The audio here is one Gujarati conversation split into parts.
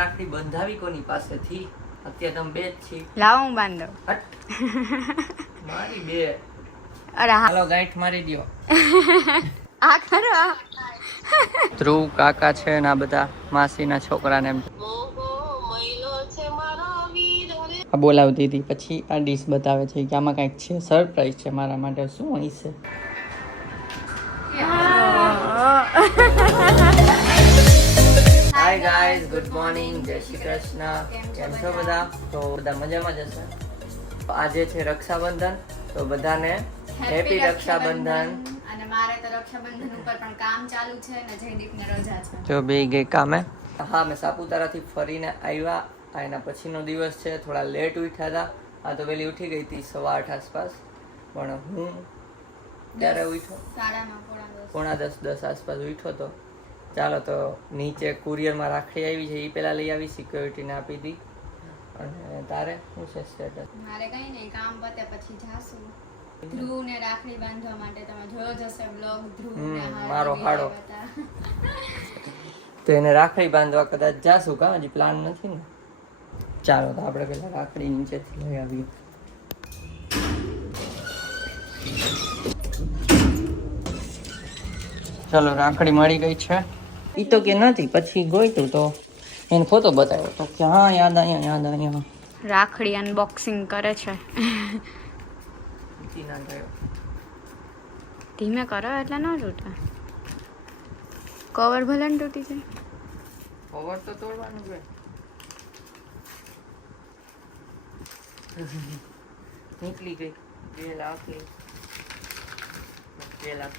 રાખડી બંધાવી કોની પાસેથી? અત્યારે તમે બે જ છી. લાવો હું બાંધો. મારી બે. અરે હાલો ગાંઠ મારી દ્યો. આ ખરો ધ્રુવ કાકા છે ને આ બધા માસીના છોકરાને એમ આ બોલાવતી હતી. પછી આ ડીશ બતાવે છે કે આમાં કંઈક છે, સરપ્રાઈઝ છે મારા માટે. શું હોય છે? હાય ગાઈઝ, ગુડ મોર્નિંગ, જય શ્રી કૃષ્ણ. કેમ છો બધા? તો બધા મજામાં જ હશે. આજે છે રક્ષાબંધન, તો બધાને હેપી રક્ષાબંધન. અને મારે તો રક્ષાબંધન ઉપર પણ કામ ચાલુ છે ને જયદીપને રજા છે. જો બે ગઈ કામે. હા, મેં સાપુતારાથી ફરીને આવ્યા. આ એના પછીનો દિવસ છે. થોડા લેટ ઉઠ્યા હતા. આ તો વહેલી ઉઠી ગઈ હતી 8:15 આસપાસ, પણ હું ત્યારે ઉઠ્યો 9:45 આસપાસ ઉઠ્યો તો. ચાલો તો નીચે કુરિયરમાં રાખડી આવી છે, એ પેલા લઈ આવી, સિક્યોરિટીને આપી હતી. અને તારે શું છે સ્ટેટસ? મારે કઈ નહીં, કામ પતે પછી જાશું ધ્રુવને રાખડી બાંધવા માટે. તમે જોયો જશે બ્લોગ, ધ્રુવને મારો હાડો. તો એને રાખડી બાંધવા કદાચ જાશું. કાં હજી પ્લાન નથી ને. ચાલો તો આપણે પેલા રાખડી નીચેથી લઈ આવીએ. ચાલો રાખડી મળી ગઈ છે. ઈ તો કે નથી, પછી ગોઈતું તો એને ફોટો બતાવ્યો તો કે હા યાદ અહીંયા. રાખડી અનબોક્સિંગ કરે છે. ધીમે કરો એટલે ન તૂટે. કવર ભલે ને તૂટી જાય. કવર તો તોડવાનું છે. નીકળી ગઈ. 2 લાખ.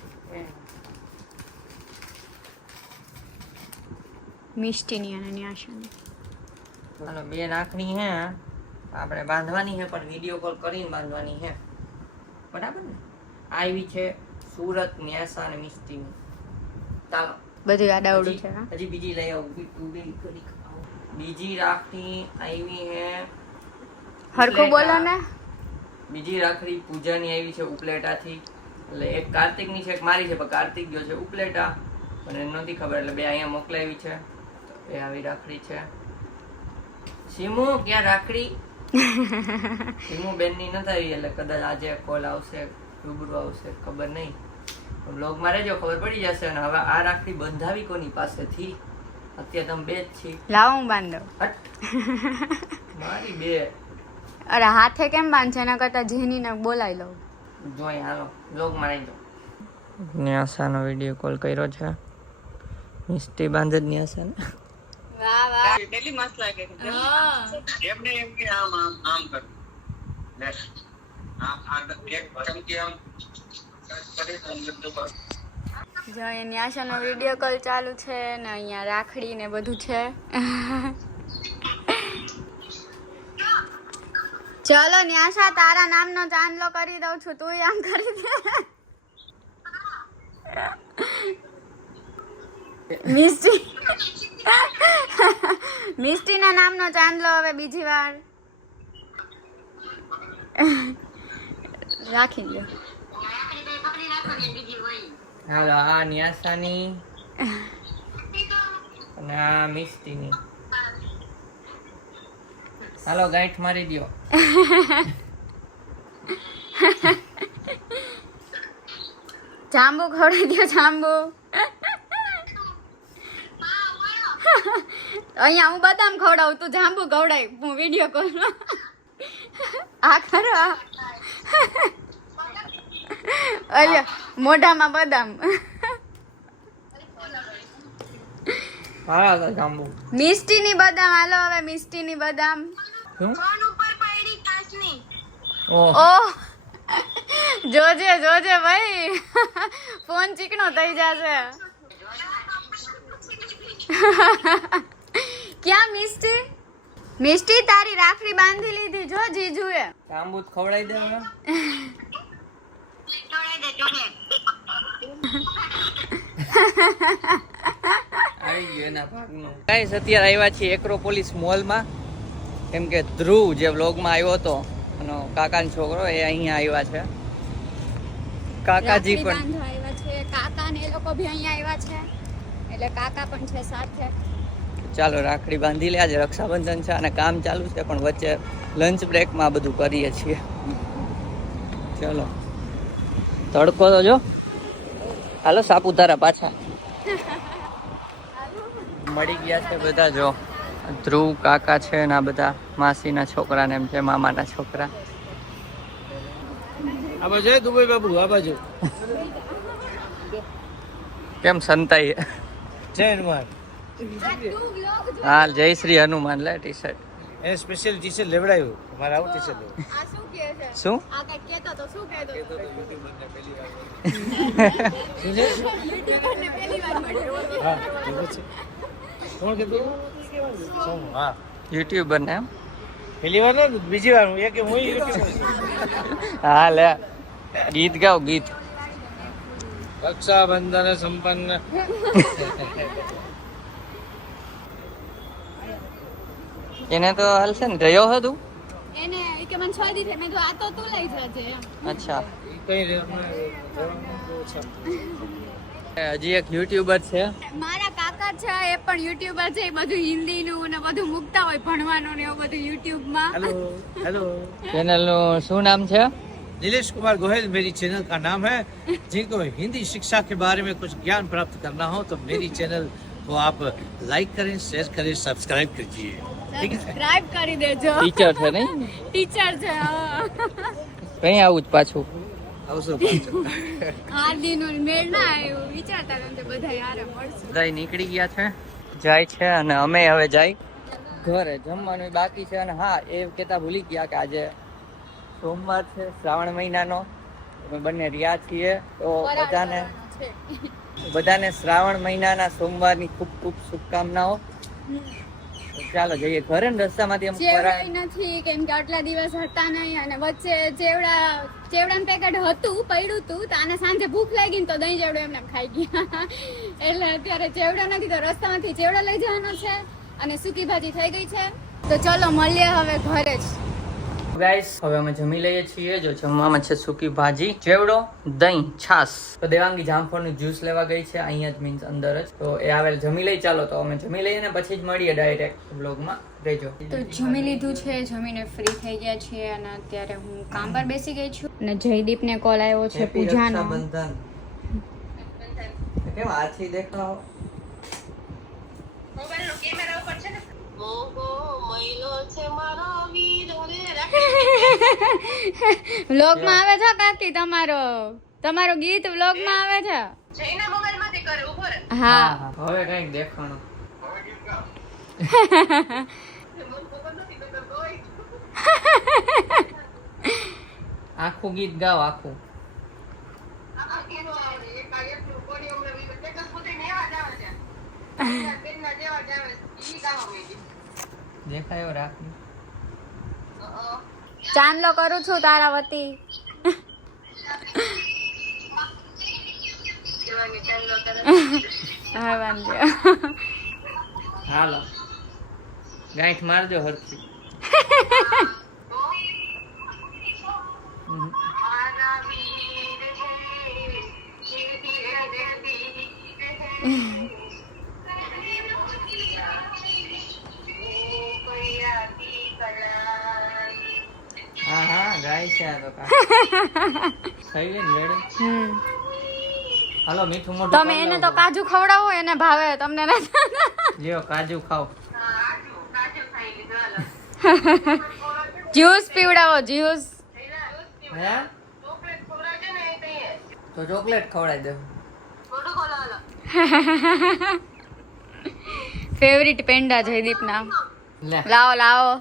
મિષ્ટીની અને ન્યાશાની. હાલો, 2 લાખની હે. આપણે બાંધવાની હે, પણ વિડીયો કોલ કરીને બાંધવાની હે. બરાબર ને? આવી છે સુરત, ન્યાસા અને મિષ્ટીની. ચાલો બધું આડાવડું છે. હજી બીજી લઈ આવું. બીજી રાખડી આવી હે. હરખું બોલો ને. બીજી રાખડી પૂજાની આવી છે ઉપલેટાથી. એટલે એક કાર્તિકની છે, એક મારી છે, પણ કાર્તિક ગયો છે ઉપલેટા, મને નથી ખબર, એટલે 2 અહીંયા મોકલાવી છે. એ આવી રાખડી છે. સીમુ ક્યાં રાખડી? સીમુ બેનની નથી આવી, એટલે કદાચ આજે કોલ આવશે, રૂબરૂ આવશે, ખબર નહીં. બ્લોગમાં રહેજો, ખબર પડી જશે. અને હવે આ રાખડી બંધાવી કોની પાસેથી? અત્યારે તમે બે જ છી. લાવો હું બાંધો. મારી બે. અરે હાથે કેમ બાંધશે? એના કરતા જેનીને બોલાવી લઉં. જોઈ હાલો, બ્લોગમાં રહેજો. ન્યાસાનો વિડીયો કોલ કર્યો છે. મિસ્ટી બાંધે જ ન્યાસાને. વાહ વાહ, કેટલી મસ્ત લાગે છે. એમને એમ કે આમ કર લે. આ એક ચમચી આમ કરે તો જો એ ન્યાશાનો વિડીયો કોલ ચાલુ છે ને અહીંયા રાખડી ને બધું છે. ચલો ન્યાશા, તારા નામનો ચાંદલો કરી દઉં છું, તું આમ કરી દે. મિષ્ટીના નામનો ચાંદલો હવે બીજી વાર રાખી દો. હાલો, આ ન્યાસાની અને આ મિષ્ટીની. હાલો ગાંઠ મારી દ્યો. જાંબુ ખવડાવી દો, જાંબુ. અહીંયા હું બદામ ખવડાવું, તું જાંબુ ખવડાય. હું વિડીયો કોલમાં આ ખરો અલ્યા મોઢામાં બદામ. હા જાંબુ. મિષ્ટીની બદામ. હાલો હવે મિષ્ટીની બદામ. શું? ઓહ જોજે જોજે ભાઈ, ફોન ચીકણો થઈ જશે. ક્યાં મિષ્ટી? મિષ્ટી તારી રાખડી બાંધી લીધી જો જીજુએ. જાંબુ ખવડાવી દે હવે. આવી ગયો એના ભાગનું. ગાઈસ, અત્યારે આવ્યા છીએ એક્રોપોલિસ મોલમાં, કેમ કે ધ્રુવ જે વ્લોગમાં આવ્યો હતો અને કાકાનો છોકરો એ અહીંયા આવ્યા છે. કાકાજી પણ આવ્યા છે, કાકા ને એ લોકો ભી અહીંયા આવ્યા છે, એટલે કાકા પણ છે સાથે. ચાલો રાખડી બાંધી લે. આજે રક્ષાબંધન છે અને કામ ચાલુ છે, પણ વચ્ચે લંચ બ્રેકમાં બધું કરીએ છીએ. ચલો તડકો તો જો. હાલો સાપુતારા પાછા મળી ગયા છે બધા. જો ધ્રુવ કાકા છે ને આ બધા માસીના છોકરા ને એમ છે, મામાના છોકરા. આ બાજુ દુબઈ બાબુ, આ બાજુ કેમ સંતાઈ? જય હનુમાન. હા જય શ્રી હનુમાન. લે ટી શર્ટ એને સ્પેશિયલ ટી શર્ટ લેવડાવ્યું. અમારે આવું ટી શર્ટ લેવું. આ શું કહે છે? શું? આ કંઈક કહેતો તો શું કહેતો હતો? શું છે? યુટ્યુબરને પહેલી વાર મળ્યો. હા એવું છે. કોણ કીધું? શું? હા યુટ્યુબર ને એમ? પહેલી વાર ને બીજી વાર હું એક હું યુટ્યુબર છું. હા લે ગીત ગાઓ ગીત. રક્ષાબંધન સંપન્ન. એને તો હાલશે ને. ગયો હે તું? એને ઈ કે મને 6 દીધે. મેં કીધું આ તો તું લઈ જાજે એમ. અચ્છા. કઈ રે હજી એક યુટ્યુબર છે. મારા કાકા છે એ પણ યુટ્યુબર છે. એ બધું હિન્દીનું ને બધું મૂકતા હોય, ભણવાનું ને એવું બધું યુટ્યુબમાં. हेलो हेलो ચેનલ નું શું નામ છે? नीलेश कुमार गोयल मेरी चैनल का नाम है. जिनको हिंदी शिक्षा के बारे में कुछ ज्ञान प्राप्त करना हो तो मेरी चैनल को आप लाइक करें, शेयर करें, सब्सक्राइब कीजिए. ठीक है. સબસ્ક્રાઇબ કરી દેજો. ટીચર છે નહીં? ટીચર છે. કઈ આવું જ પાછું. अवसर આરડીનું મેળ ના આવ્યું. વિચારતા હતા કે બધા યારે મળશું. બધા નીકળી ગયા છે, જાય છે અને અમે હવે જાય ઘરે. જમવાનું બાકી છે. અને હા એ કેતા ભૂલી ગયા કે આજે સોમવાર છે, શ્રાવણ મહિનાનો. અમે બંને રહ્યા છીએ તો બધાને શ્રાવણ મહિનાના સોમવારની ખૂબ ખૂબ શુભકામનાઓ. તો ચાલો જઈએ ઘરે. ને રસ્તામાંથી એમ ચેવડા નથી કેમ કે આટલા દિવસ હતા નહીં, અને વચ્ચે ચેવડાનું પેકેટ હતું પડ્યું હતું, તો આને સાંજે ભૂખ લાગી ને તો દહીં ચેવડો એમને ખાઈ ગયા. એટલે અત્યારે ચેવડા નથી, તો રસ્તામાંથી ચેવડા લઈ જવાનો છે અને સૂકી ભાજી થઈ ગઈ છે. તો ચલો મળીએ હવે ઘરે જ. ગાઈસ હવે અમે જમી લઈએ છીએ. જો જમવામાં છે સૂકી ભાજી, ચેવડો, દહીં, છાસ. તો દેવાંગી જામફળનું જ્યુસ લેવા ગઈ છે, અહીંયા જ મીન્સ અંદર જ. તો એ આવેલ જમી લઈ. ચાલો તો અમે જમી લઈએ ને પછી જ મળીએ ડાયરેક્ટ બ્લોગમાં. રહેજો. તો જમી લીધું છે, જમીને ફ્રી થઈ ગયા છીએ અને અત્યારે હું કામ પર બેસી ગઈ છું. અને જયદીપને કોલ આવ્યો છે પૂજાનો. કેમ આછી દેખાવ? મોબાઈલનો કેમેરા ઉપર છે ને મોગો મહિલો છે મારો વીર રે વ્લોગમાં આવે છે કાકી તમારો ગીત વ્લોગમાં આવે છે. જઈના મોબાઈલમાંથી કરે ઉભો રે હા હવે કઈક દેખાણું. આખું ગીત ગાઓ આખું. આ કેનો આવે એક આ એટલું બોડી હમણાં વી ટેકસ પોતે નેવા જ આવે છે બેનના જેવા જ આવે ઈ ગાવા મેગી દેખાયો રાખી. ચાંદલો કરું છું તારા વતી. જેવાની ચાંદલો કરે હા વાંધો. હાલો ગાંઠ મારજો હરખી. મારા વીર હે જીતી રે દેતી હા હા ગાય છે આ તો કા. થઈ ગઈ ને રેડી. હાલો મીઠું મોઢું તમે એને તો કાજુ ખવડાવો, એને ભાવે, તમને નથી. લ્યો કાજુ ખાઓ. જ્યુસ પીવડાવો, જ્યુસ. હે તો ચોકલેટ ખવડાવી દે. ફેવરિટ પેંડા જયદીપના. લે લાવો.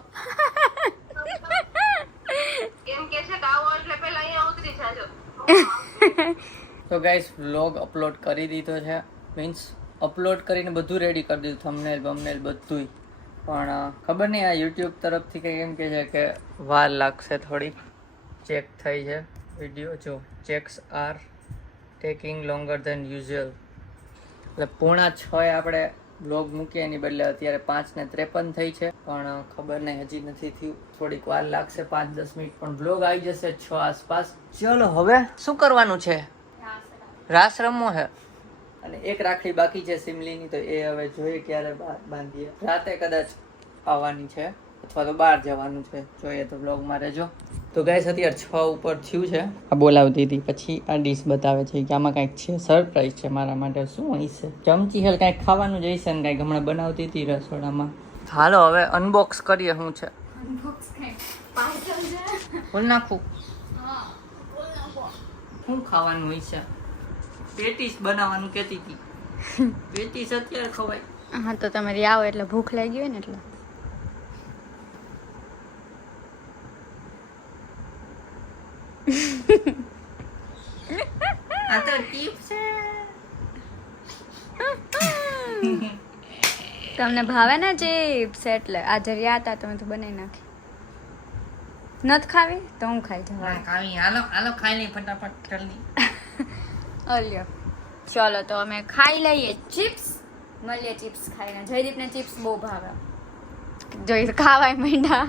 કેમ કે છે ગાવો એટલે પહેલા અહીંયા ઉતરી જાજો તો ગાઈસ વ્લોગ અપલોડ કરી દીધો છે. મીન્સ અપલોડ કરીને બધું રેડી કરી દીધું, થંબનેલ બમનેલ બધુંય. પણ ખબર નહીં આ યુટ્યુબ તરફથી કંઈ એમ કહે છે કે વાર લાગશે થોડીક. ચેક થઈ છે વિડીયો. જો checks are taking longer than usual. એટલે 5:30 આપણે બ્લોગ મૂકીએ એની બદલે અત્યારે 5:53 થઈ છે. પણ ખબર નહીં હજી નથી થયું, થોડીક વાર લાગશે 5-10 મિનિટ. પણ બ્લોગ આવી જશે 6 આસપાસ. ચલો હવે શું કરવાનું છે? રાસ રમવો છે. અને એક રાખડી બાકી છે સિમલીની, તો એ હવે જોઈએ ક્યારે બાંધીએ. રાતે કદાચ આવવાની છે અથવા તો બહાર જવાનું છે, જોઈએ તો બ્લોગમાં રહેજો. તો ગાઈસ અત્યારે 6 ઉપર થયું છે. આ બોલાવતી હતી, પછી આ ડીશ બતાવે છે કે આમાં કાંઈક છે, સરપ્રાઈઝ છે મારા માટે. શું હશે? ચમચી હેલ કાંઈક ખાવાનું જ હશે ને કાંઈક હમણાં બનાવતી હતી રસોડામાં. હાલો હવે અનબોક્સ કરીએ. શું છે? ખોલ નાખું. શું ખાવાનું હોય છે? પેટીસ બનાવવાનું કહેતી હતી. પેટીસ અત્યારે ખવાય? હા તો તમે આવો એટલે ભૂખ લાગી હોય ને એટલે. આ તો ટીપ છે. તમને ભાવે ને ચિપ્સ એટલે આજે રહ્યા હતા તમે તો બનાવી નાખી. નથ ખાવી તો હું ખાઈ જવા. ખાવી. હાલો હાલો ખાઈ લઈ ફટાફટ જલ્દી. અલ્યો ચલો તો અમે ખાઈ લઈએ ચિપ્સ. મળીએ ચિપ્સ ખાઈને. જયદીપને ચિપ્સ બહુ ભાવે, જોઈ ખાવાય માંડ્યા.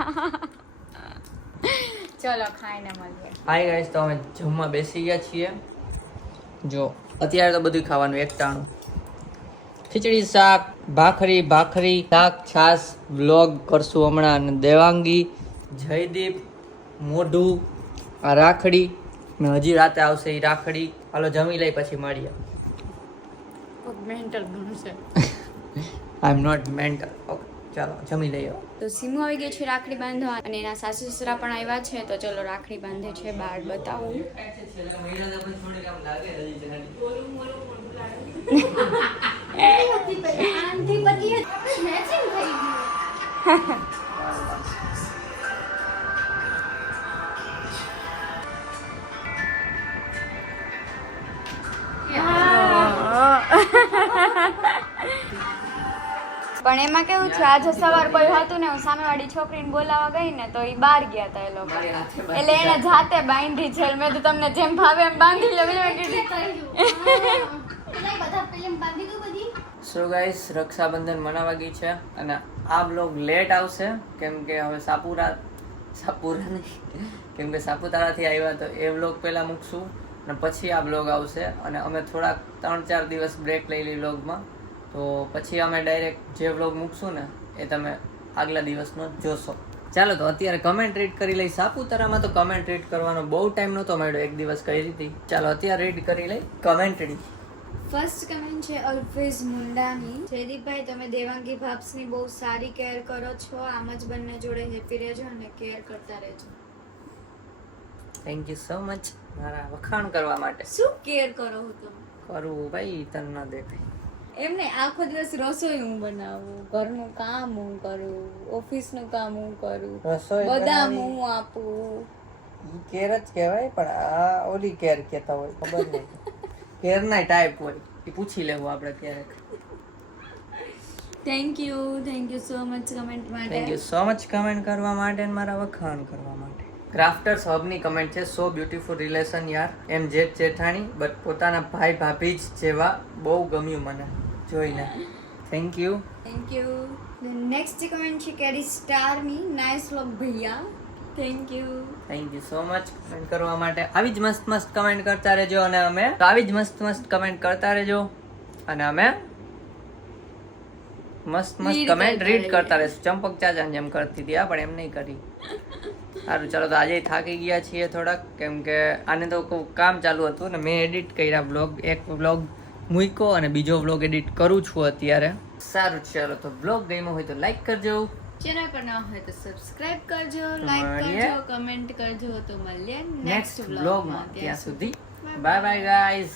ચલો ખાઈને મળીએ. હાય ગાઈસ, તો અમે જમવા બેસી ગયા છીએ. જો અત્યારે તો બધું ખાવાનું એકટાણું. ખીચડી, શાક, ભાખરી, શાક, છાસ. વ્લોગ કરશું હમણાં. અને દેવાંગી, જયદીપ, મોઢું, આ રાખડી ને હજી રાતે આવશે એ રાખડી. હાલો જમી લઈ પછી મળીએ. મેન્ટલ બનશે. આઈ એમ નોટ મેન્ટલ. ઓકે ચાલો જમી લઈએ. તો સીમુ આવી ગઈ છે રાખડી બાંધવા અને એના સાસુ સસરા પણ આવ્યા છે. તો ચલો રાખડી બાંધે છે, બહાર બતાવું. પણ એમાં કેવું છે, આજે સવાર કોઈ હતું ને, હું સામેવાળી છોકરીને બોલાવવા ગઈ ને તો એ બહાર ગયા હતા એ લોકો, એટલે એને જાતે બાંધી છે. મેં તો તમને જેમ ભાવે એમ બાંધી લો. સો ગાઈસ, રક્ષાબંધન મનાવા ગઈ છે અને આ બ્લોગ લેટ આવશે કેમ કે હવે સાપુતારાથી આવ્યા તો એ બ્લોગ પહેલા મૂકશું અને પછી આ બ્લોગ આવશે. અને અમે થોડાક 3-4 દિવસ બ્રેક લઈ લઈ બ્લોગમાં, તો પછી અમે ડાયરેક્ટ જે બ્લોગ મૂકશું ને એ તમે આગલા દિવસનો જોશો. ચાલો તો અત્યારે કમેન્ટ રીડ કરી લઈ. સાપુતારામાં તો કમેન્ટ રીડ કરવાનો બહુ ટાઈમ નહોતો મળ્યો, એક દિવસ કરી હતી. ચાલો અત્યારે રીડ કરી લઈ કમેન્ટ રીડ. ફર્સ્ટ કમેન્ટ છે અલ્ફેઝ મુંડાની. જયદીપભાઈ, તમે દેવાંગી ભાભ્સની બહુ સારી કેર કરો છો. આમ જ બંને જોડે હેપી રહેજો અને કેર કરતા રહેજો. થેન્ક યુ સો મચ મારા વખાણ કરવા માટે. શું કેર કરો હું તમે? કરું ભાઈ, તને ના દેખાય. એમને આખો દિવસ રસોઈ હું બનાવું, ઘરનું કામ હું કરું, ઓફિસનું કામ હું કરું, રસોઈ બદામ હું આપું. ઈ કેર જ કહેવાય, પણ આ ઓલી કેર કહેતા હોય, ખબર નહીં. કેરના ટાઈપ હોય, એ પૂછી લેવું આપણે ક્યારેક. Thank you so much comment માટે. Thank you so much comment કરવા માટે અને મારા વખાણ કરવા માટે. ક્રાફ્ટર્સ હબની કમેન્ટ છે, સો બ્યુટીફુલ રિલેશન યાર. એમ જેઠ જેઠાણી, બટ પોતાના ભાઈ ભાભી જ જેવા. બહુ ગમ્યું મને જોઈને. Thank you. નેક્સ્ટ કમેન્ટ છે કેરી સ્ટારની. નાઇસ વ્લોગ ભૈયા. Thank you so much comment કરવા માટે. આવી જ મસ્ત કમેન્ટ કરતા રહેજો અને અમે મસ્ત કમેન્ટ કરતા રહેજો અને અમે મસ્ત કમેન્ટ રીડ કરતા રહેશું. ચંપક ચાચા જેમ કરતી હતી, પણ એમ નહીં કરી. સારું ચાલો, તો આજે થાકી ગયા છીએ થોડાક, કેમ કે આને તો કામ ચાલુ હતું ને મેં એડિટ કર્યા બ્લોગ. એક બ્લોગ મૂક્યો અને બીજો બ્લોગ એડિટ કરું છું અત્યારે. સારું ચાલો, તો બ્લોગ ગમ્યો હોય તો લાઈક કરજો, ચેનલ પર ના હોય તો સબસ્ક્રાઇબ કરજો, લાઈક કરજો, કમેન્ટ કરજો. તો મળીએ નેક્સ્ટ બ્લોગમાં. ત્યાં સુધી બાય બાય ગાઈઝ.